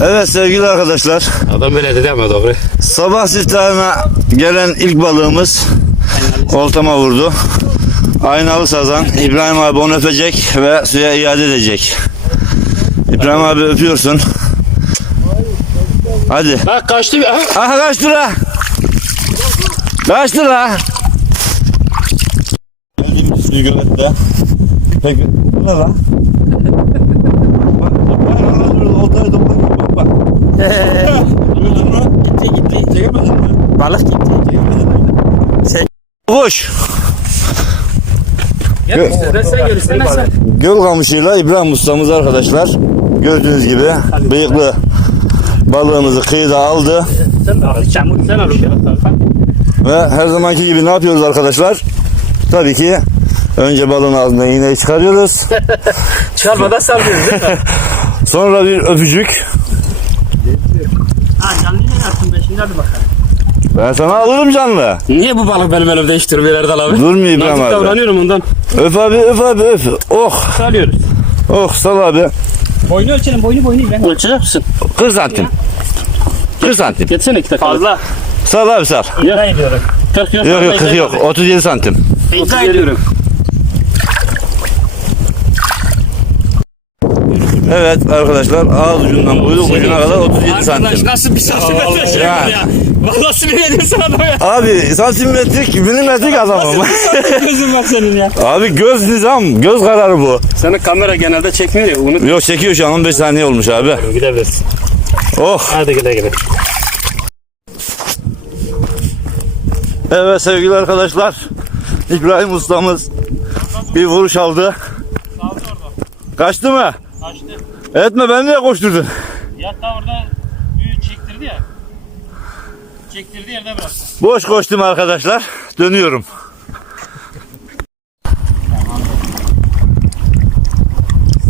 Evet sevgili arkadaşlar. Adam böyle dedi ama doğru. Sabah siftahına gelen ilk balığımız oltama vurdu. Aynalı sazan. İbrahim abi onu öpecek ve suya iade edecek. İbrahim abi öpüyorsun. Hadi. Bak kaçtı. Aha. Aha kaçtı la. Kaçtı la. Geldiğimiz bir gölette. Peki bu ne la? Bak, bak, oltayı topla. Bak, bak. Gördün mü? gitti gitti. Çekemedin mi? Balık gitti. Boş. Gel sen, görürsen sen. Göl kamışıyla İbrahim ustamız arkadaşlar. Gördüğünüz gibi bıyıklı balığımızı kıyıda aldı. Ve her zamanki gibi ne yapıyoruz arkadaşlar? Tabii ki önce balığın ağzından iğneyi çıkarıyoruz. Çalmadan sallıyoruz değil mi? Sonra bir öpücük. Ha canlı ne yaptın be şimdi hadi bakalım. Ben sana alırım canlı. Niye bu balık benim elimde hiç durmuyor Erdal abi? Durmuyor İbrahim Nazik abi. davranıyorum ondan. Öp abi öp abi öp. Oh Salıyoruz. oh sal abi. Boynu ölçelim boynu boynu İbrahim. Ölçecek misin? 40 santim. 40 santim. Getsene iki dakika. Fazla. Sal abi sal. İddia ediyorum. 40 yok. Yok yok 40 yok. 37 santim. İddia ediyorum. Evet arkadaşlar ağız ucundan kuyruk ucuna kadar 37 Arkadaş santim. nasıl bir santimetre şey Ya. ya. Vallahi sinir ediyorsun adamı ya. Abi santimetrik milimetrik adamım. Gözüm bak senin ya. abi göz nizam göz kararı bu. Senin kamera genelde çekmiyor ya. Unut. Yok çekiyor şu an 15 saniye olmuş abi. Gidebilirsin. Oh. Hadi güle güle. Evet sevgili arkadaşlar. İbrahim ustamız bir vuruş aldı. Kaçtı mı? Etme ben niye koşturdun? Yatta orada büyü çektirdi ya. Çektirdi yerde bıraktı. Boş koştum arkadaşlar. Dönüyorum.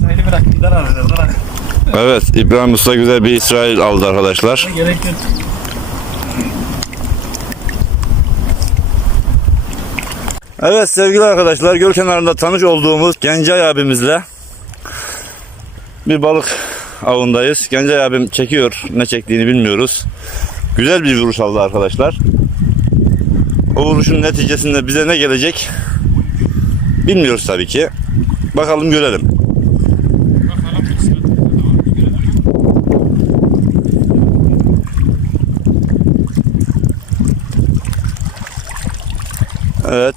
Söyle bırak gider bırak. Evet İbrahim Usta güzel bir İsrail aldı arkadaşlar. Gerek yok. Evet sevgili arkadaşlar göl kenarında tanış olduğumuz Gencay abimizle bir balık avındayız. Gencay abim çekiyor. Ne çektiğini bilmiyoruz. Güzel bir vuruş aldı arkadaşlar. O vuruşun neticesinde bize ne gelecek bilmiyoruz tabii ki. Bakalım görelim. Evet.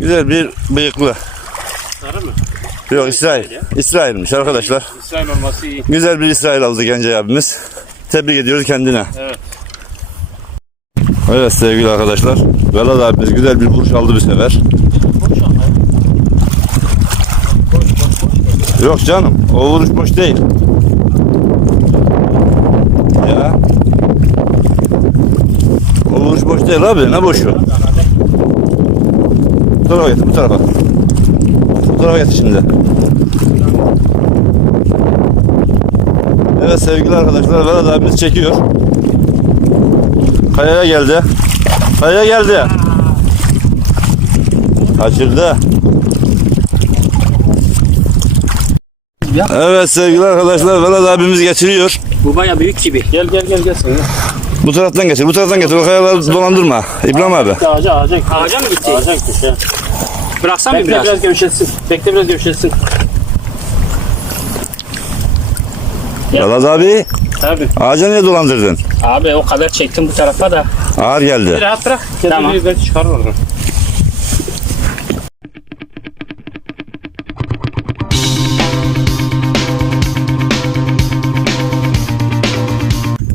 Güzel bir bıyıklı. Yok İsrail. İsrail'miş arkadaşlar. İsrail olması iyi. Güzel bir İsrail aldı Gencay abimiz. Tebrik ediyoruz kendine. Evet. Evet sevgili arkadaşlar. Velat abimiz güzel bir vuruş aldı bu sefer. Yok canım. O vuruş boş değil. Ya. O vuruş boş değil abi. Ne boşu? Bu tarafa getir. Bu tarafa. Tarafa getir şimdi. Evet sevgili arkadaşlar Vedat abimiz çekiyor. Kayaya geldi. Kayaya geldi. Kaçırdı. Evet sevgili arkadaşlar Vedat abimiz getiriyor. Bu baya büyük gibi. Gel gel gel gel sen. ya. Bu taraftan getir. Bu taraftan getir. O kayaları dolandırma. İbrahim abi. Ağaca ağaca. Ağaca mı gitti? Ağaca gitti şey. Bıraksana Bekle biraz. biraz gevşetsin. Bekle biraz gevşetsin. Vedat abi Tabii. ağaca niye dolandırdın? Abi o kadar çektim bu tarafa da. Ağır geldi. Rahat bırak. Tamam. Bir belki çıkar oradan.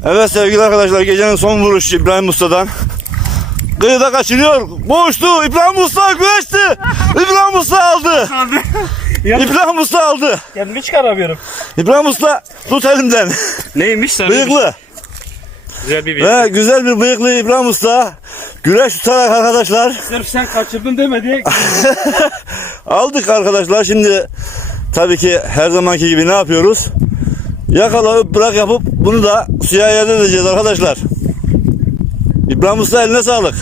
Evet sevgili arkadaşlar gecenin son vuruşu İbrahim Usta'dan. Kıyıda kaçırıyor. Boştu. İbrahim Usta güreşti. İbrahim Usta aldı. İbrahim Usta aldı. Kendimi çıkaramıyorum. İbrahim Usta tut elimden. Neymiş sen? Bıyıklı. Güzel bir Ve güzel bir bıyıklı İbrahim Usta. Güreş tutarak arkadaşlar. Sırf sen kaçırdın deme diye. Aldık arkadaşlar. Şimdi tabii ki her zamanki gibi ne yapıyoruz? Yakalayıp bırak yapıp bunu da suya iade edeceğiz arkadaşlar. İbrahim Usta eline sağlık.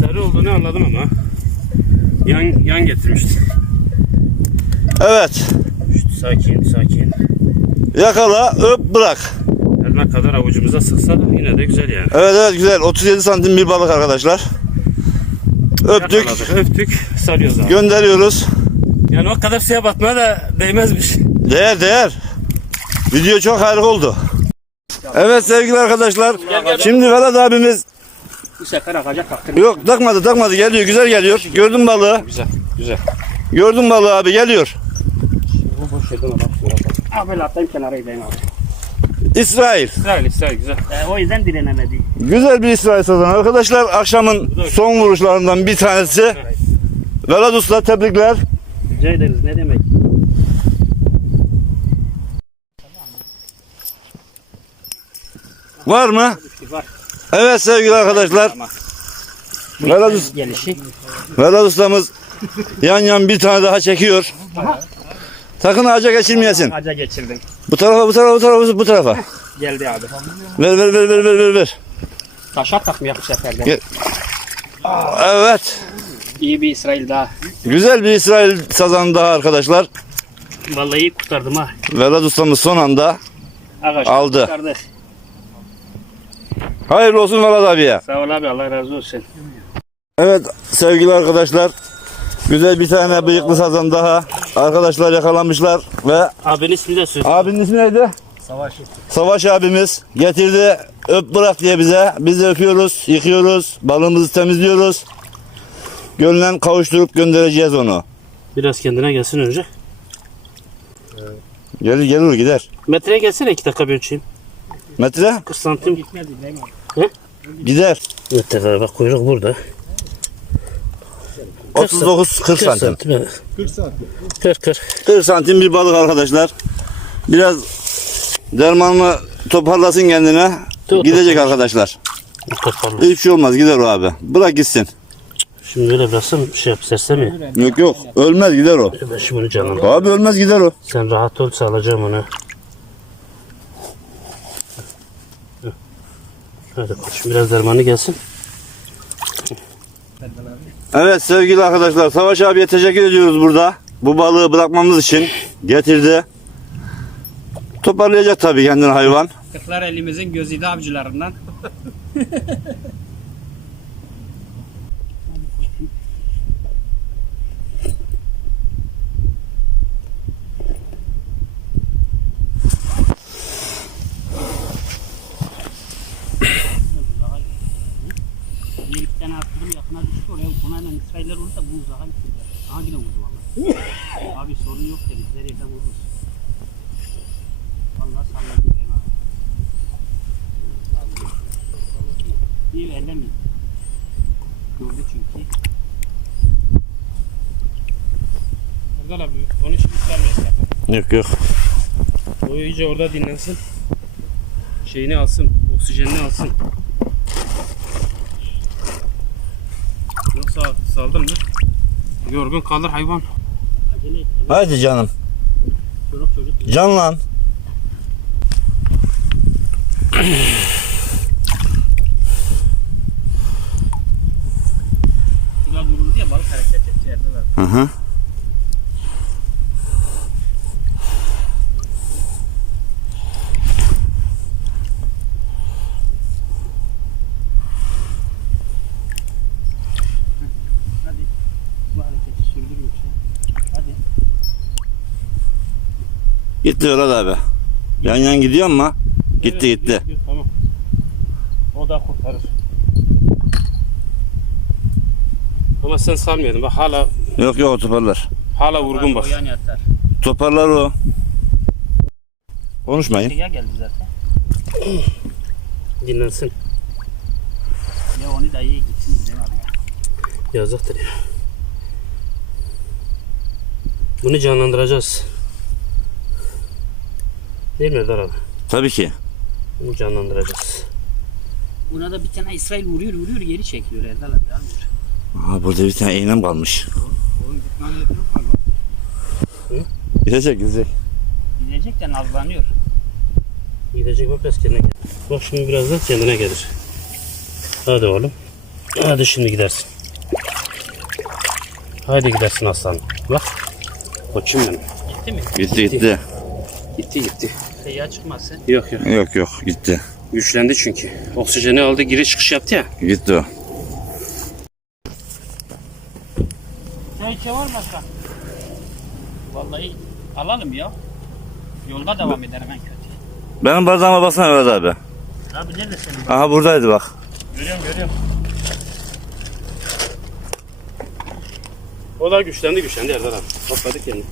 Sarı olduğunu anladım ama. Yan, yan getirmişti. Evet. Sakin sakin. Yakala, öp, bırak. Her ne kadar avucumuza sıksa da yine de güzel yani. Evet evet güzel. 37 santim bir balık arkadaşlar. Öptük, Yakaladık, öptük, sarıyoruz abi. gönderiyoruz. Yani o kadar suya batmaya da değmezmiş. Değer değer. Video çok harika oldu. Evet sevgili arkadaşlar. Şimdi Vedat abimiz Bu sefer akacak hakkını. yok takmadı takmadı geliyor güzel geliyor. Gördün balığı. Güzel, güzel. Gördün balığı abi geliyor. Bu boş yerden adam Abi böyle atlayayım kenara gideyim abi. İsrail. İsrail, İsrail güzel. Ee, o yüzden direnemedi. Güzel bir İsrail sazanı. Arkadaşlar akşamın son vuruşlarından bir tanesi. Vedat Usta tebrikler. Rica ederiz, ne demek. Var mı? Var. Evet sevgili arkadaşlar. Vedat, Gelişi. Vedat ustamız yan yan bir tane daha çekiyor. Sakın ağaca geçirmeyesin. Ağaca geçirdim. Bu tarafa bu tarafa bu tarafa bu tarafa. Geldi abi. Ver ver ver ver ver ver ver. Taşa takmıyor bu sefer de. Gel. Evet. İyi bir İsrail daha. Güzel bir İsrail sazanı daha arkadaşlar. Vallahi kurtardım ha. Vedat ustamız son anda Arkadaşlar Aldı. kurtardık. Hayırlı olsun Vedat abiye. Sağ ol abi Allah razı olsun. Evet sevgili arkadaşlar. Güzel bir tane bıyıklı sazan daha. Arkadaşlar yakalamışlar ve Abinin ismi de söz. abinin ismi neydi? Savaş. Savaş abimiz getirdi öp bırak diye bize. Biz de öpüyoruz, yıkıyoruz, balığımızı temizliyoruz. Gönlen kavuşturup göndereceğiz onu. Biraz kendine gelsin önce. Gelir gelir gider. Metreye gelsene iki dakika bir ölçeyim. Metre 40 santim. Gitmedi değil mi? Gider. Metrede bak kuyruk burada. 39 40 santim. 40 santim. 40 40. 40 santim bir balık arkadaşlar. Biraz dermanını toparlasın kendine. Dur, Gidecek arkadaşlar. Toparla. Hiçbir şey olmaz gider o abi. Bırak gitsin. Şimdi böyle bıraksam şey yap seslemiyor. Yok yok ölmez gider o. Ben şimdi bunu canım. Abi ölmez gider o. Sen rahat ol sağlayacağım onu. Hadi koç biraz dermanı gelsin. Evet sevgili arkadaşlar Savaş abiye teşekkür ediyoruz burada. Bu balığı bırakmamız için getirdi. Toparlayacak tabii kendini hayvan. Kırklar elimizin gözüydü avcılarından. Bir tane attırdım yakına düştü oraya ona hemen İsrailler orada bu uzağa gittiler. Aha yine vurdu valla. abi sorun yok dedik her yerden vururuz. Vallahi salladı ben abi. Bir ellemeyin. Gördü çünkü. Erdal abi onu şimdi sarmayasın. Yok yok. O iyice orada dinlensin. Şeyini alsın, oksijenini alsın. Saldın mı? Yorgun kalır hayvan. Acele et. Hadi canım. Can lan. Sular vuruldu ya balık hareket etti Erdal abi. Hı hı. Hadi. Bu hareketi sürdür yoksa. Hadi. Gitti Vedat abi. Yan yan gidiyor ama gitti Evet, gitti. Tamam. O da kurtarır. Ama sen salmıyordun. Bak hala Yok yok toparlar. hala vurgun bak. Toparlar o. Konuşmayın. Ya geldi zaten. Dinlensin. Ya onu da iyi gitsin değil mi abi? ya? Yazıktır ya. Bunu canlandıracağız. Değil mi abi? Tabii ki. Bunu canlandıracağız. Buna da bir tane İsrail vuruyor vuruyor geri çekiliyor Erdal abi. Almıyor. Aha, burada bir tane iğnem kalmış. Oğlum gitmen yok mu? Gidecek gidecek. Gidecek de nazlanıyor. Gidecek bak biraz kendine gelir. Bak şimdi birazdan kendine gelir. Hadi oğlum. Hadi şimdi gidersin. Hadi gidersin aslanım. Bak. Koçum benim. Gitti mi? Gitti gitti. Gitti gitti. Seyyah çıkmazsa. Yok yok. Yok yok gitti. Güçlendi çünkü. Oksijeni aldı giriş çıkış yaptı ya. Gitti o. İçe var mı başka? Vallahi alalım ya. Yolda devam ederim en kötü. Benim bardağıma baksana Mehmet abi. Abi nerede senin? Aha buradaydı bak. Görüyorum görüyorum. O da güçlendi güçlendi Erdal abi. Topladı kendini.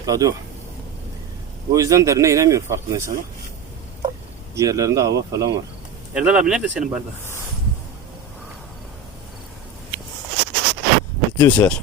Topladı o. O yüzden derine inemiyor farkındaysan bak. Ciğerlerinde hava falan var. Erdal abi nerede senin bardak? Gitti bir sefer.